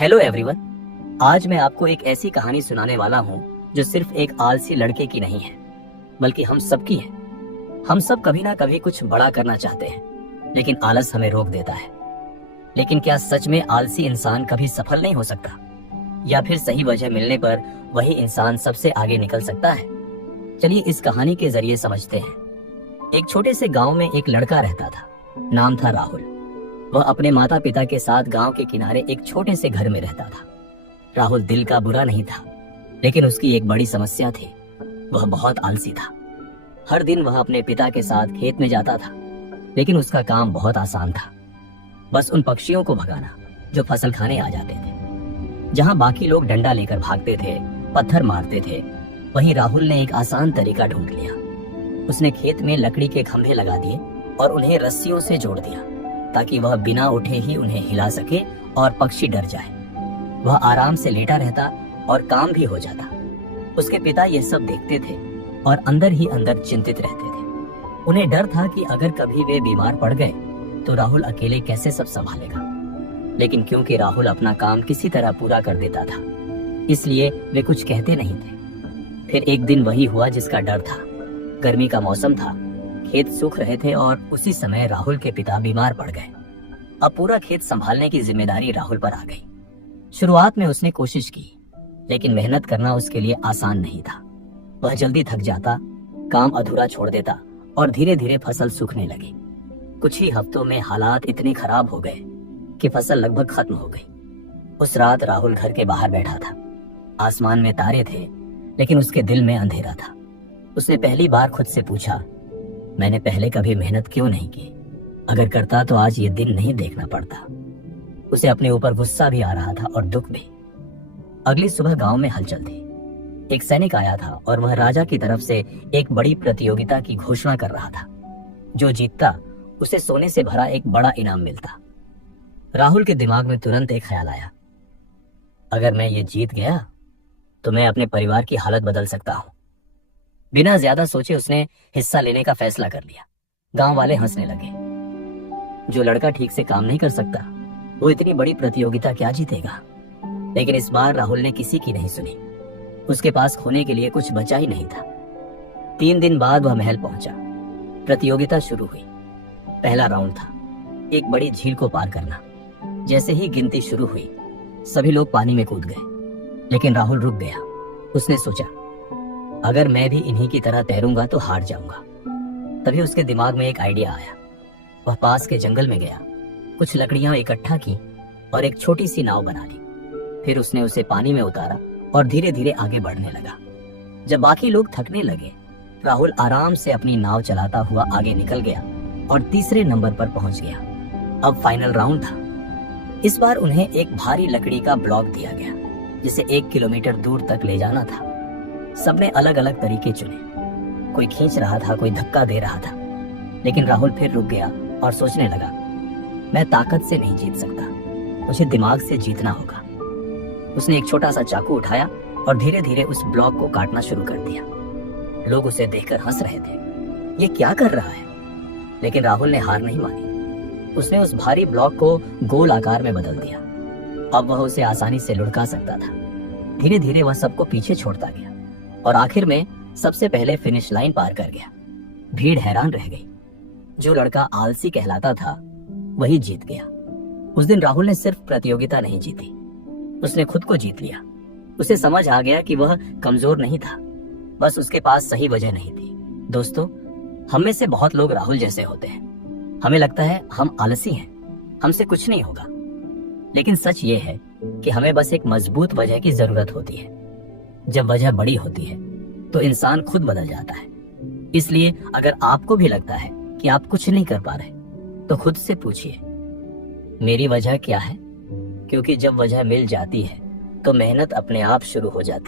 Hello everyone. आज मैं आपको एक ऐसी कहानी सुनाने वाला हूँ जो सिर्फ एक आलसी लड़के की नहीं है, बल्कि हम सबकी है। हम सब कभी ना कभी कुछ बड़ा करना चाहते हैं, लेकिन आलस हमें रोक देता है। लेकिन क्या सच में आलसी इंसान कभी सफल नहीं हो सकता, या फिर सही वजह मिलने पर वही इंसान सबसे आगे निकल सकता है? चलिए इस कहानी के जरिए समझते हैं। एक छोटे से गांव में एक लड़का रहता था। नाम था राहुल। वह अपने माता पिता के साथ गांव के किनारे एक छोटे से घर में रहता था। राहुल दिल का बुरा नहीं था, लेकिन उसकी एक बड़ी समस्या थी। वह बहुत आलसी था। हर दिन वह अपने पिता के साथ खेत में जाता था, लेकिन उसका काम बहुत आसान था। बस उन पक्षियों को भगाना जो फसल खाने आ जाते थे। जहां बाकी लोग डंडा लेकर भागते थे, पत्थर मारते थे, वहीं राहुल ने एक आसान तरीका ढूंढ लिया। उसने खेत में लकड़ी के खंभे लगा दिए और उन्हें रस्सियों से जोड़ दिया, ताकि वह बिना उठे ही उन्हें हिला सके और पक्षी डर जाए। वह आराम से लेटा रहता और काम भी हो जाता। उसके पिता यह सब देखते थे और अंदर ही अंदर चिंतित रहते थे। उन्हें डर था कि अगर कभी वे बीमार पड़ गए तो राहुल अकेले कैसे सब संभालेगा। लेकिन क्योंकि राहुल अपना काम किसी तरह पूरा कर देता था, इसलिए वे कुछ कहते नहीं थे। फिर एक दिन वही हुआ जिसका डर था। गर्मी का मौसम था, खेत सूख रहे थे और उसी समय राहुल के पिता बीमार पड़ गए। अब पूरा खेत संभालने की जिम्मेदारी राहुल पर आ गई। शुरुआत में उसने कोशिश की, लेकिन मेहनत करना उसके लिए आसान नहीं था। वह जल्दी थक जाता, काम अधूरा छोड़ देता और धीरे धीरे फसल सूखने लगी। कुछ ही हफ्तों में हालात इतने खराब हो गए कि फसल लगभग खत्म हो गई। उस रात राहुल घर के बाहर बैठा था। आसमान में तारे थे, लेकिन उसके दिल में अंधेरा था। उसने पहली बार खुद से पूछा, मैंने पहले कभी मेहनत क्यों नहीं की? अगर करता तो आज ये दिन नहीं देखना पड़ता। उसे अपने ऊपर गुस्सा भी आ रहा था और दुख भी। अगली सुबह गांव में हलचल थी। एक सैनिक आया था और वह राजा की तरफ से एक बड़ी प्रतियोगिता की घोषणा कर रहा था। जो जीतता उसे सोने से भरा एक बड़ा इनाम मिलता। राहुल के दिमाग में तुरंत एक ख्याल आया, अगर मैं ये जीत गया तो मैं अपने परिवार की हालत बदल सकता हूँ। बिना ज्यादा सोचे उसने हिस्सा लेने का फैसला कर लिया। गांव वाले हंसने लगे। जो लड़का ठीक से काम नहीं कर सकता, वो इतनी बड़ी प्रतियोगिता क्या जीतेगा? लेकिन इस बार राहुल ने किसी की नहीं सुनी। उसके पास खोने के लिए कुछ बचा ही नहीं था। 3 दिन बाद वह महल पहुंचा। प्रतियोगिता शुरू हुई। पहला राउंड था, एक बड़ी झील को पार करना। जैसे ही गिनती शुरू हुई, सभी लोग पानी में कूद गए, लेकिन राहुल रुक गया। उसने सोचा, अगर मैं भी इन्हीं की तरह तैरूंगा तो हार जाऊंगा। तभी उसके दिमाग में एक आइडिया आया। वह पास के जंगल में गया, कुछ लकड़ियां इकट्ठा की और एक छोटी सी नाव बना ली। फिर उसने उसे पानी में उतारा और धीरे धीरे आगे बढ़ने लगा। जब बाकी लोग थकने लगे, राहुल आराम से अपनी नाव चलाता हुआ आगे निकल गया और तीसरे नंबर पर पहुंच गया। अब फाइनल राउंड था। इस बार उन्हें एक भारी लकड़ी का ब्लॉक दिया गया, जिसे 1 किलोमीटर दूर तक ले जाना था। सबने अलग अलग तरीके चुने। कोई खींच रहा था, कोई धक्का दे रहा था। लेकिन राहुल फिर रुक गया और सोचने लगा, मैं ताकत से नहीं जीत सकता, मुझे दिमाग से जीतना होगा। उसने एक छोटा सा चाकू उठाया और धीरे धीरे उस ब्लॉक को काटना शुरू कर दिया। लोग उसे देखकर हंस रहे थे, ये क्या कर रहा है? लेकिन राहुल ने हार नहीं मानी। उसने उस भारी ब्लॉक को गोल आकार में बदल दिया। अब वह उसे आसानी से लुढ़का सकता था। धीरे धीरे वह सबको पीछे छोड़ता गया और आखिर में सबसे पहले फिनिश लाइन पार कर गया। भीड़ हैरान रह गई। जो लड़का आलसी कहलाता था, वही जीत गया। उस दिन राहुल ने सिर्फ प्रतियोगिता नहीं जीती, उसने खुद को जीत लिया। उसे समझ आ गया कि वह कमजोर नहीं था, बस उसके पास सही वजह नहीं थी। दोस्तों, हम में से बहुत लोग राहुल जैसे होते हैं। हमें लगता है हम आलसी हैं, हमसे कुछ नहीं होगा। लेकिन सच ये है कि हमें बस एक मजबूत वजह की जरूरत होती है। जब वजह बड़ी होती है तो इंसान खुद बदल जाता है। इसलिए अगर आपको भी लगता है कि आप कुछ नहीं कर पा रहे, तो खुद से पूछिए, मेरी वजह क्या है? क्योंकि जब वजह मिल जाती है तो मेहनत अपने आप शुरू हो जाती है।